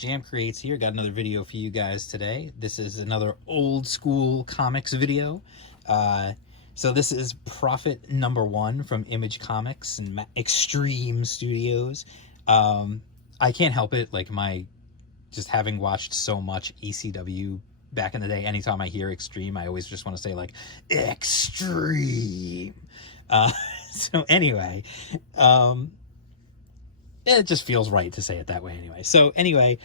Jam Creates here. Got another video for you guys today. This is another old school comics video. So this is Prophet #1 from Image Comics and Extreme Studios. I can't help it, like just having watched so much ECW back in the day, anytime I hear Extreme, I always just want to say like, Extreme. So anyway, it just feels right to say it that way anyway. So anyway,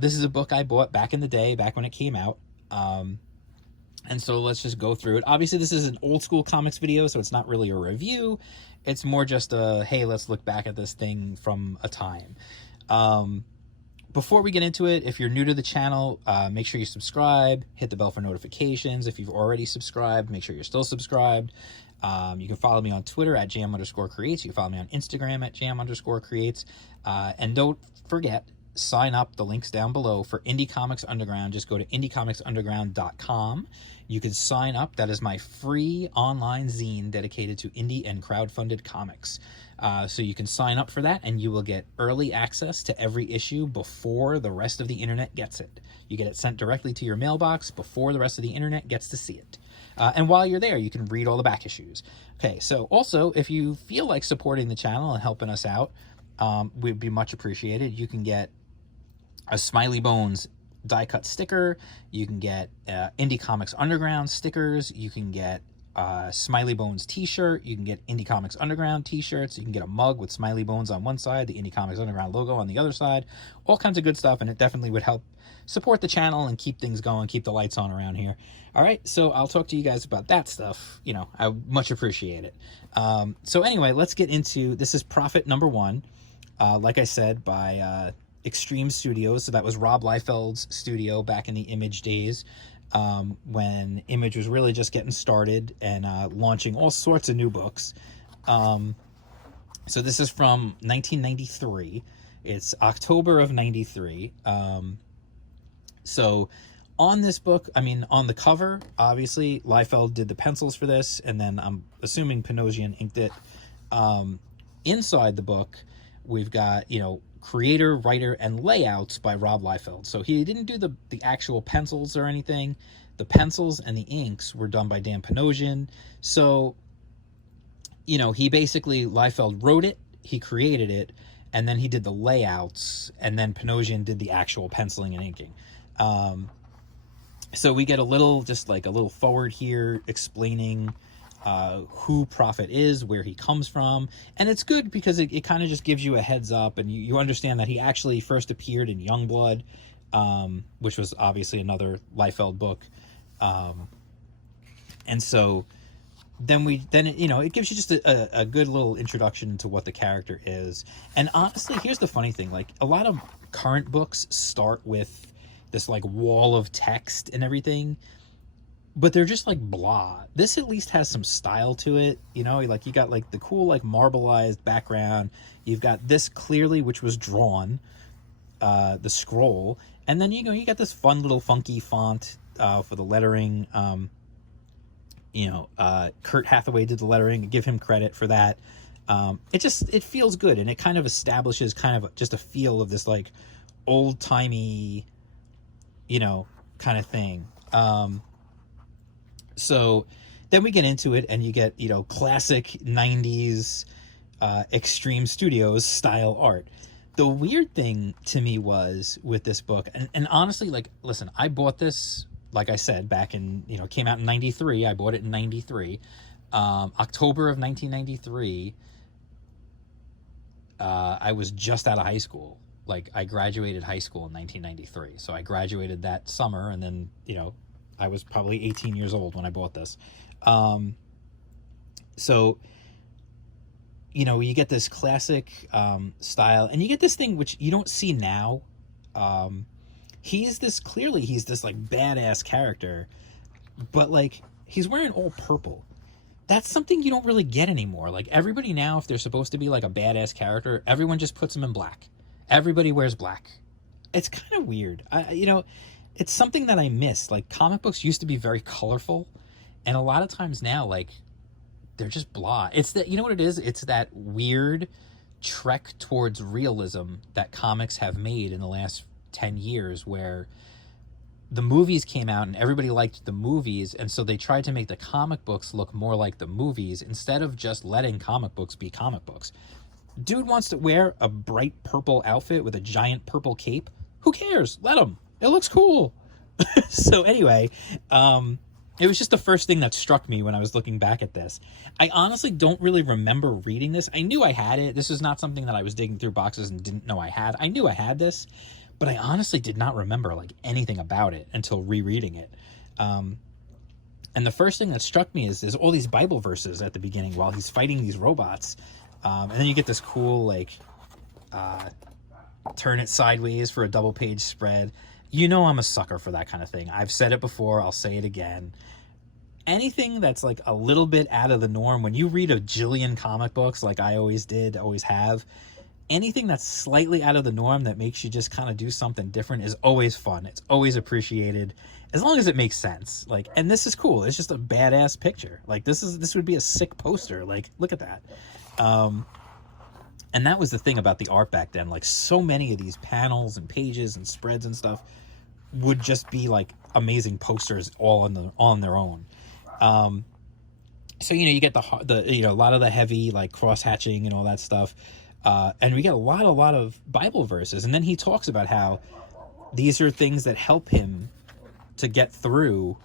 this is a book I bought back in the day, back when it came out. And so let's just go through it. Obviously, this is an old school comics video, so it's not really a review. It's more just a, hey, let's look back at this thing from a time. Before we get into it, if you're new to the channel, make sure you subscribe, hit the bell for notifications. If you've already subscribed, make sure you're still subscribed. You can follow me on Twitter at jam_creates. You can follow me on Instagram at jam_creates. And don't forget, sign up, the link's down below, for Indie Comics Underground. Just go to indiecomics_underground.com. You can sign up. That is my free online zine dedicated to indie and crowdfunded comics. So you can sign up for that, and you will get early access to every issue before the rest of the internet gets it. You get it sent directly to your mailbox before the rest of the internet gets to see it. And while you're there, you can read all the back issues. Okay, so also, if you feel like supporting the channel and helping us out, would be much appreciated. You can get a Smiley Bones die-cut sticker. You can get Indie Comics Underground stickers. You can get Smiley Bones t-shirt. You can get Indie Comics Underground t-shirts. You can get a mug with Smiley Bones on one side, the Indie Comics Underground logo on the other side. All kinds of good stuff, and it definitely would help support the channel and keep things going, keep the lights on around here. All right, so I'll talk to you guys about that stuff. You know, I much appreciate it. So anyway, let's get into, this is Prophet #1, like I said, by Extreme Studios. So that was Rob Liefeld's studio back in the Image days, when Image was really just getting started and launching all sorts of new books. So this is from 1993. It's October of 93. So on this book, I mean, on the cover, obviously, Liefeld did the pencils for this, and then I'm assuming Panosian inked it. Inside the book, we've got, you know, creator, writer, and layouts by Rob Liefeld. So he didn't do the actual pencils or anything. The pencils and the inks were done by Dan Panosian. So, you know, he basically, Liefeld wrote it, he created it, and then he did the layouts, and then Panosian did the actual penciling and inking. So we get a little, just like a little forward here explaining who Prophet is, where he comes from, and it's good because it kind of just gives you a heads up, and you understand that he actually first appeared in Youngblood, which was obviously another Liefeld book, and so then you know, it gives you just a good little introduction to what the character is. And honestly, here's the funny thing, like a lot of current books start with this like wall of text and everything, but they're just like blah. This at least has some style to it, you know, like you got like the cool like marbleized background, you've got this clearly, which was drawn, the scroll, and then you know, you got this fun little funky font for the lettering. You know, Kurt Hathaway did the lettering, give him credit for that. It feels good, and it kind of establishes kind of just a feel of this like old-timey, you know, kind of thing. So then we get into it, and you get, you know, classic 90s Extreme Studios style art. The weird thing to me was with this book, and honestly, like, listen, I bought this, like I said, back in, you know, it came out in 93. I bought it in 93. October of 1993, I was just out of high school. Like, I graduated high school in 1993. So I graduated that summer, and then, you know, I was probably 18 years old when I bought this. So, you know, you get this classic style, and you get this thing which you don't see now. He's this like badass character, but like he's wearing all purple. That's something you don't really get anymore. Like everybody now, if they're supposed to be like a badass character, everyone just puts them in black. Everybody wears black. It's kind of weird. You know, it's something that I miss. Like comic books used to be very colorful, and a lot of times now, like, they're just blah. It's that, you know what it is? It's that weird trek towards realism that comics have made in the last 10 years where the movies came out and everybody liked the movies, and so they tried to make the comic books look more like the movies instead of just letting comic books be comic books. Dude wants to wear a bright purple outfit with a giant purple cape. Who cares? Let him. It looks cool. So anyway, it was just the first thing that struck me when I was looking back at this. I honestly don't really remember reading this. I knew I had it. This was not something that I was digging through boxes and didn't know I had. I knew I had this, but I honestly did not remember like anything about it until rereading it. And the first thing that struck me is there's all these Bible verses at the beginning while he's fighting these robots. And then you get this cool, like, turn it sideways for a double page spread. You know I'm a sucker for that kind of thing. I've said it before. I'll say it again. Anything that's like a little bit out of the norm, when you read a jillion comic books like I always did, always have, anything that's slightly out of the norm that makes you just kind of do something different is always fun. It's always appreciated, as long as it makes sense. Like, and this is cool. It's just a badass picture. Like, this would be a sick poster. Like, look at that. And that was the thing about the art back then. Like, so many of these panels and pages and spreads and stuff would just be like amazing posters all on their own. So, you know, you get the you know, a lot of the heavy like cross hatching and all that stuff. And we get a lot of Bible verses. And then he talks about how these are things that help him to get through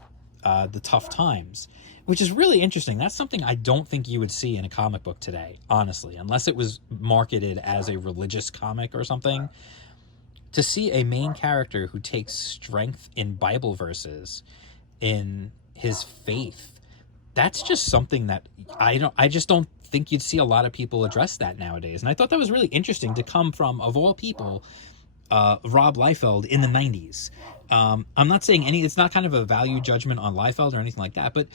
the tough times, which is really interesting. That's something I don't think you would see in a comic book today, honestly, unless it was marketed as a religious comic or something. To see a main character who takes strength in Bible verses, in his faith, that's just something that I just don't think you'd see a lot of people address that nowadays. And I thought that was really interesting to come from, of all people, Rob Liefeld in the 90s. I'm not saying it's not kind of a value judgment on Liefeld or anything like that, but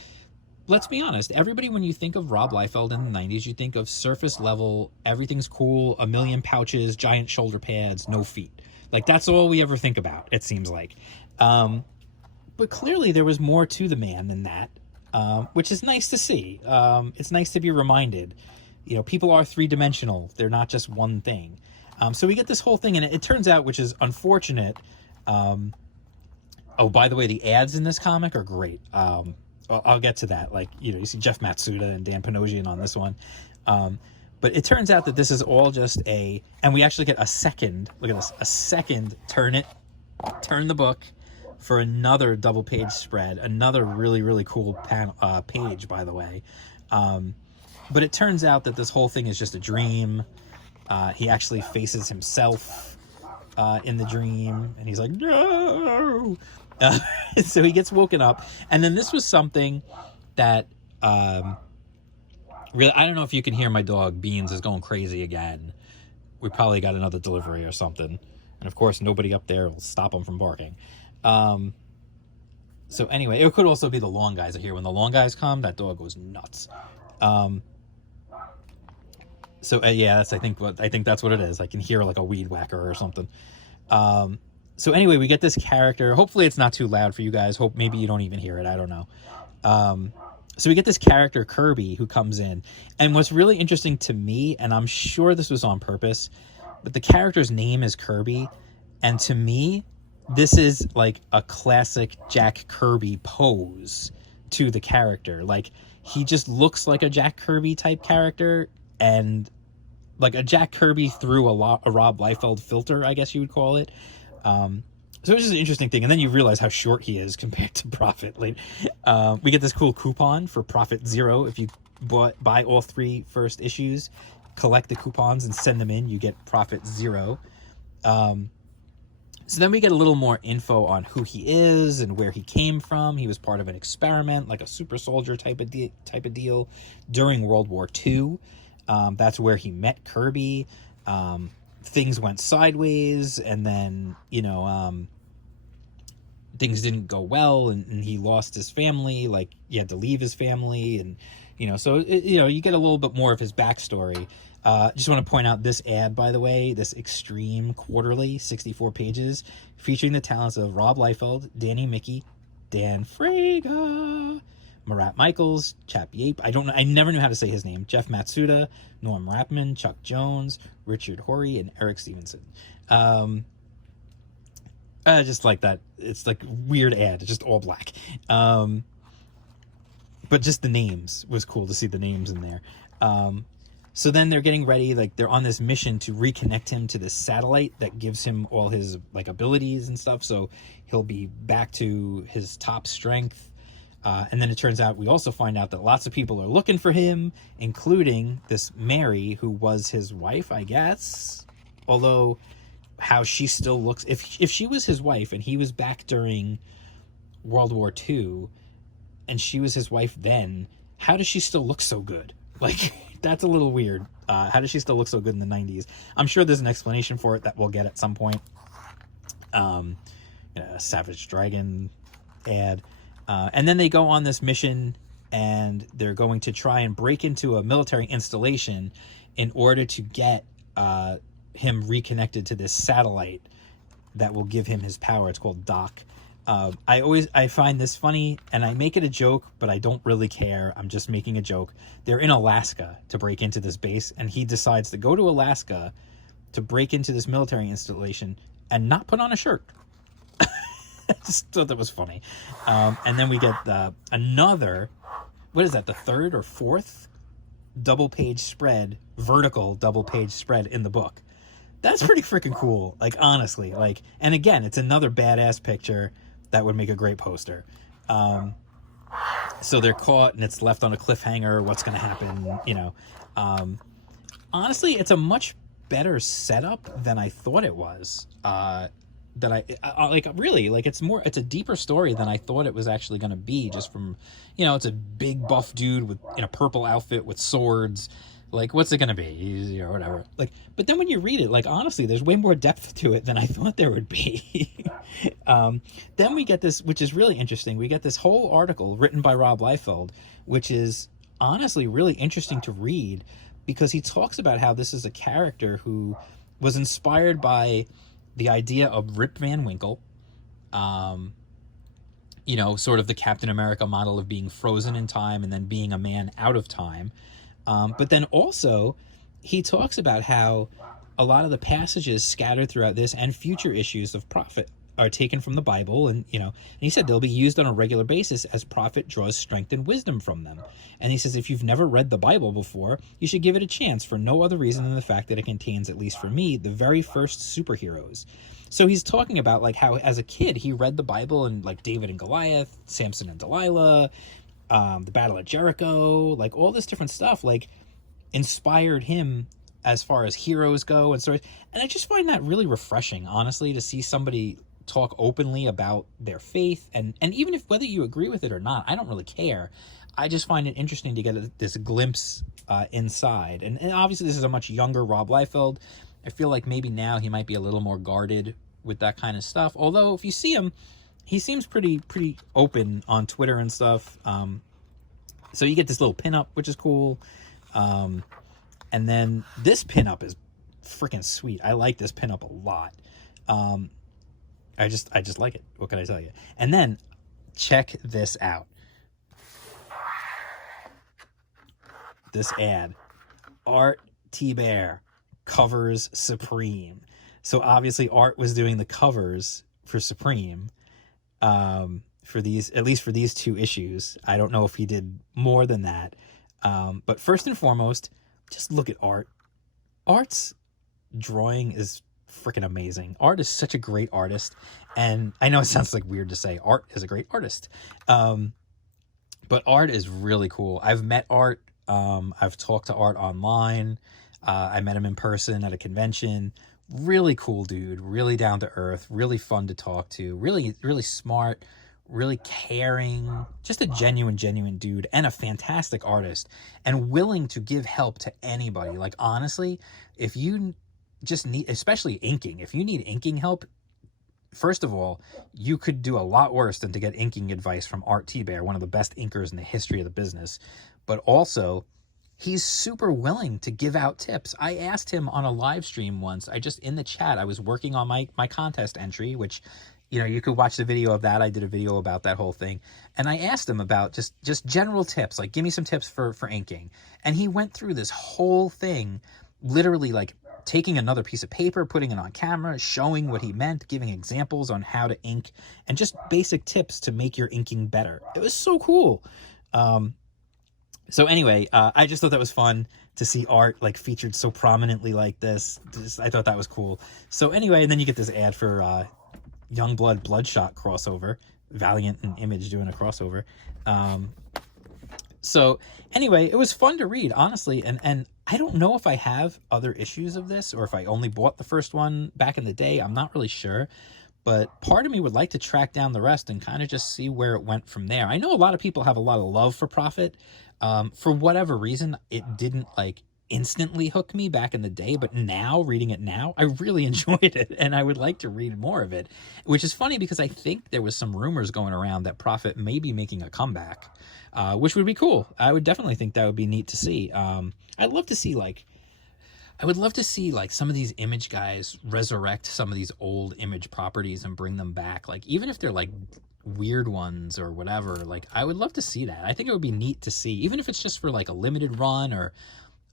let's be honest. Everybody, when you think of Rob Liefeld in the 90s, you think of surface level, everything's cool, a million pouches, giant shoulder pads, no feet. Like, that's all we ever think about, it seems like. But clearly there was more to the man than that, which is nice to see. It's nice to be reminded. You know, people are three-dimensional. They're not just one thing. So we get this whole thing, and it turns out, which is unfortunate. Oh, by the way, the ads in this comic are great. I'll get to that. Like, you know, you see Jeff Matsuda and Dan Panosian on this one. But it turns out that this is all just and we actually get a second, look at this, a second turn the book for another double page spread, another really, really cool page, by the way. But it turns out that this whole thing is just a dream. He actually faces himself in the dream, and he's like, no! So he gets woken up. And then this was something that, really, I don't know if you can hear my dog, Beans, is going crazy again. We probably got another delivery or something. And of course, nobody up there will stop him from barking. So anyway, it could also be the lawn guys. I hear when the lawn guys come, that dog goes nuts. So yeah, I think that's what it is. I can hear like a weed whacker or something. So anyway, we get this character. Hopefully it's not too loud for you guys. Hope maybe you don't even hear it. I don't know. So we get this character Kirby who comes in, and what's really interesting to me, and I'm sure this was on purpose, but the character's name is Kirby, and to me, this is like a classic Jack Kirby pose to the character. Like, he just looks like a Jack Kirby type character, and like a Jack Kirby through a Rob Liefeld filter, I guess you would call it. So it's just an interesting thing. And then you realize how short he is compared to Prophet. Like, we get this cool coupon for Prophet 0. If you buy all 3 first issues, collect the coupons and send them in, you get Prophet 0. So then we get a little more info on who he is and where he came from. He was part of an experiment, like a super soldier type of deal during World War II. That's where he met Kirby. Things went sideways, and then, you know, things didn't go well, and he lost his family. Like, he had to leave his family, and, you know, so, you know, you get a little bit more of his backstory. Just want to point out this ad, by the way, this Extreme Quarterly, 64 pages, featuring the talents of Rob Liefeld, Danny Mickey, Dan Fraga, Marat Michaels, Chap Yape, I never knew how to say his name, Jeff Matsuda, Norm Rapman, Chuck Jones, Richard Horry, and Eric Stevenson. I just like that. It's like weird ad. It's just all black. But just the names was cool to see the names in there. So then they're getting ready, like they're on this mission to reconnect him to this satellite that gives him all his like abilities and stuff. So he'll be back to his top strength. And then it turns out, we also find out that lots of people are looking for him, including this Mary, who was his wife, I guess. Although how she still looks, if she was his wife and he was back during World War II and she was his wife then, how does she still look so good? Like, that's a little weird. How does she still look so good in the 90s? I'm sure there's an explanation for it that we'll get at some point. Savage Dragon ad. And then they go on this mission, and they're going to try and break into a military installation in order to get him reconnected to this satellite that will give him his power. It's called Doc. I find this funny, and I make it a joke, but I don't really care. I'm just making a joke. They're in Alaska to break into this base, and he decides to go to Alaska to break into this military installation and not put on a shirt. I just thought that was funny. And then we get another, what is that, the third or fourth double-page spread, vertical double-page spread in the book. That's pretty freaking cool, like, honestly. Like, and again, it's another badass picture that would make a great poster. So they're caught, and it's left on a cliffhanger. What's going to happen, you know? Honestly, it's a much better setup than I thought it was. That I like, really, like, it's a deeper story than I thought it was actually going to be, just from, you know, it's a big buff dude in a purple outfit with swords. Like, what's it going to be? Easy or whatever. Like, but then when you read it, like, honestly, there's way more depth to it than I thought there would be. Then we get this, which is really interesting. We get this whole article written by Rob Liefeld, which is honestly really interesting to read, because he talks about how this is a character who was inspired by the idea of Rip Van Winkle, you know, sort of the Captain America model of being frozen in time and then being a man out of time. But then also he talks about how a lot of the passages scattered throughout this and future issues of Prophet are taken from the Bible, and, you know, and he said they'll be used on a regular basis as Prophet draws strength and wisdom from them. And he says, if you've never read the Bible before, you should give it a chance, for no other reason than the fact that it contains, at least for me, the very first superheroes. So he's talking about, like, how as a kid he read the Bible, and like David and Goliath, Samson and Delilah, the Battle of Jericho, like all this different stuff, like, inspired him as far as heroes go and stories. And I just find that really refreshing, honestly, to see somebody talk openly about their faith, and even if whether you agree with it or not, I don't really care. I just find it interesting to get this glimpse inside. And obviously this is a much younger Rob Liefeld. I feel like maybe now he might be a little more guarded with that kind of stuff. Although if you see him, he seems pretty open on Twitter and stuff. So you get this little pinup, which is cool. And then this pinup is freaking sweet. I like this pinup a lot. I just like it. What can I tell you? And then check this out. This ad. Art T. Bear covers Supreme. So obviously Art was doing the covers for Supreme, for these, at least for these 2 issues. I don't know if he did more than that. But first and foremost, just look at Art. Art's drawing is freaking amazing. Art is such a great artist, and I know it sounds like weird to say Art is a great artist, but Art is really cool. I've met Art. I've talked to Art online. I met him in person at a convention. Really cool dude, really down to earth, really fun to talk to, really smart, really caring, just a genuine dude, and a fantastic artist, and willing to give help to anybody. Like, honestly, if you just need, especially inking, if you need inking help, first of all, you could do a lot worse than to get inking advice from Art T. Bear, one of the best inkers in the history of the business. But also, he's super willing to give out tips. I asked him on a live stream once, in the chat, I was working on my contest entry, which, you know, you could watch the video of that. I did a video about that whole thing. And I asked him about just general tips, like, give me some tips for inking. And he went through this whole thing, literally like taking another piece of paper, putting it on camera, showing what he meant, giving examples on how to ink, and just basic tips to make your inking better. It was so cool. So anyway, I just thought that was fun to see art like featured so prominently like this. I thought that was cool. So anyway, and then you get this ad for Youngblood Bloodshot crossover, Valiant and Image doing a crossover. So anyway, it was fun to read, honestly, and I don't know if I have other issues of this or if I only bought the first one back in the day. I'm not really sure, but part of me would like to track down the rest and kind of just see where it went from there. I know a lot of people have a lot of love for Prophet. For whatever reason, it didn't like instantly hook me back in the day, but now, reading it now, I really enjoyed it, and I would like to read more of it, which is funny because I think there was some rumors going around that Prophet may be making a comeback, which would be cool. I would definitely think that would be neat to see. I would love to see like some of these Image guys resurrect some of these old Image properties and bring them back, like even if they're like weird ones or whatever. Like I would love to see that. I think it would be neat to see, even if it's just for like a limited run or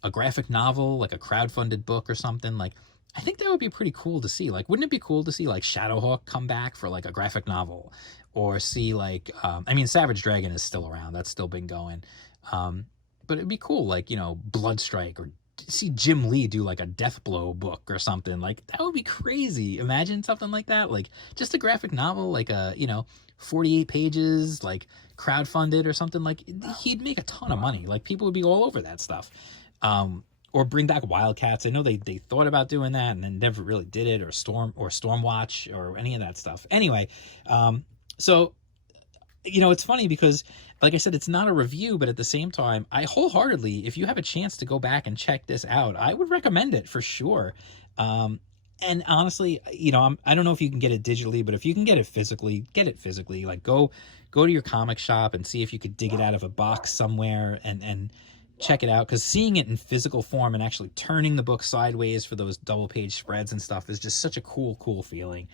a graphic novel, like a crowdfunded book or something. Like I think that would be pretty cool to see. Like wouldn't it be cool to see like Shadowhawk come back for like a graphic novel, or see like I mean Savage Dragon is still around, that's still been going, but it'd be cool, like, you know, Bloodstrike, or see Jim Lee do like a Death Blow book or something. Like that would be crazy. Imagine something like that, like just a graphic novel, like a, you know, 48 pages, like crowdfunded or something. Like he'd make a ton of money. Like people would be all over that stuff. Or bring back Wildcats. I know they thought about doing that and then never really did it, or Stormwatch or any of that stuff. Anyway, so, you know, it's funny because, like I said, it's not a review, but at the same time, I wholeheartedly, if you have a chance to go back and check this out, I would recommend it for sure. And honestly, you know, I don't know if you can get it digitally, but if you can get it physically, get it physically. Like go to your comic shop and see if you could dig it out of a box somewhere and check it out, because seeing it in physical form and actually turning the book sideways for those double page spreads and stuff is just such a cool feeling.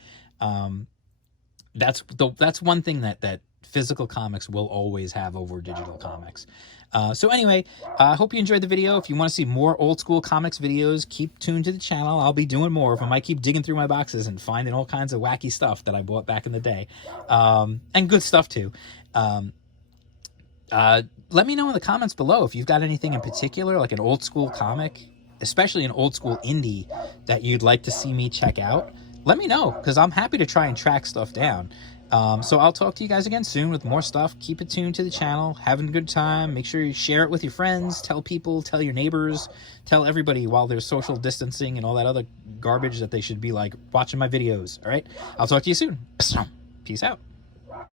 That's one thing that physical comics will always have over digital comics. So anyway, I hope you enjoyed the video. If you want to see more old school comics videos, keep tuned to the channel. I'll be doing more of them. I keep digging through my boxes and finding all kinds of wacky stuff that I bought back in the day, and good stuff too. Let me know in the comments below if you've got anything in particular, like an old school comic, especially an old school indie, that you'd like to see me check out. Let me know, because I'm happy to try and track stuff down. So I'll talk to you guys again soon with more stuff. Keep it tuned to the channel, having a good time. Make sure you share it with your friends, tell people, tell your neighbors, tell everybody while there's social distancing and all that other garbage that they should be like watching my videos. All right, I'll talk to you soon. Peace out.